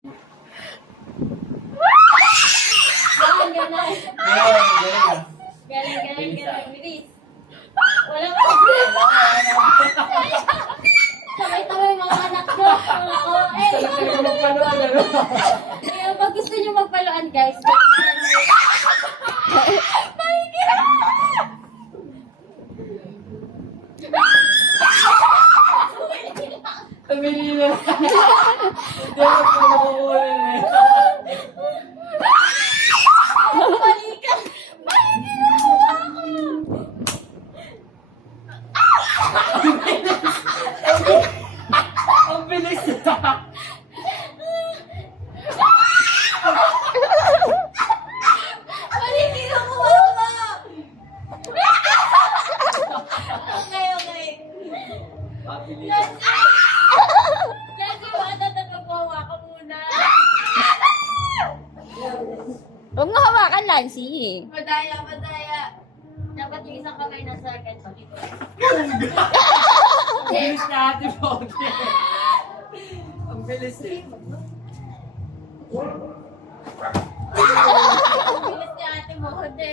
Galing. Bilis. Wala pa. Sabay-sabay mga anak ko. Kaya pag gusto nyo magpaluan guys, Tumili na. Hindi ako pamakukunin eh. balikan. Ang bilis na. Balikin ako, mama. Okay. Pabilis. Kasi bata na magwawa ka muna. Huwag mo hawakan, Lancy. Madaya. Dapat yung isang kamay na sa akin. Ang bilis na ate Pogi. Ang bilis eh. Bilis ni ate mo, hindi.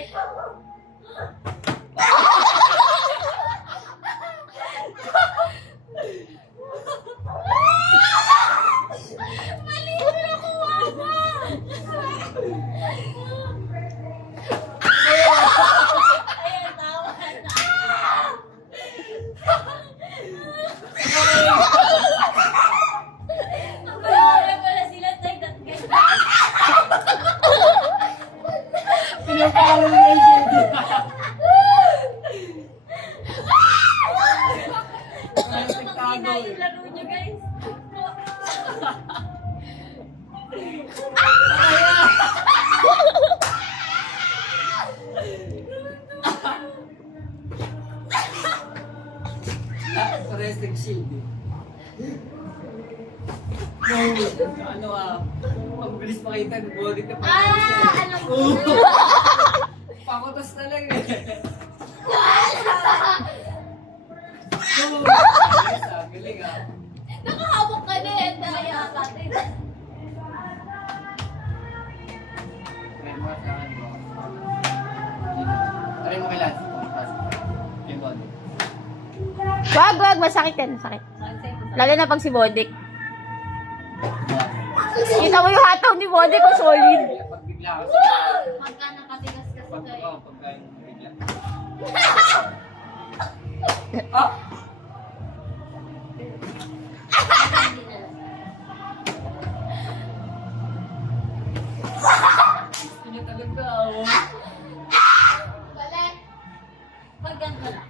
Mali ko na kuwawa. Ayan, tawa na. Wala pala sila tagdat guys. Pinapalo na yung shade. Ang ina yung laro niyo guys. Resting shield eh. Ano ang bilis makita ng body na Alam ko. Pakutos na lang eh. Galing ah. Nakahawak ka na eh. Daya ka. May mga saan mo. Try mo kay Lance. Yung body. Wag. Masakit yan. Masakit. Lalo na pag si Bodik. Kita mo yung hataw ni Bodik ko, solid. Pag bigla ako. Pagka nakatigas kasi tayo. Pagka yung bigla. Ah! Gusto niya talaga oh. Balik. Pag ganito lang.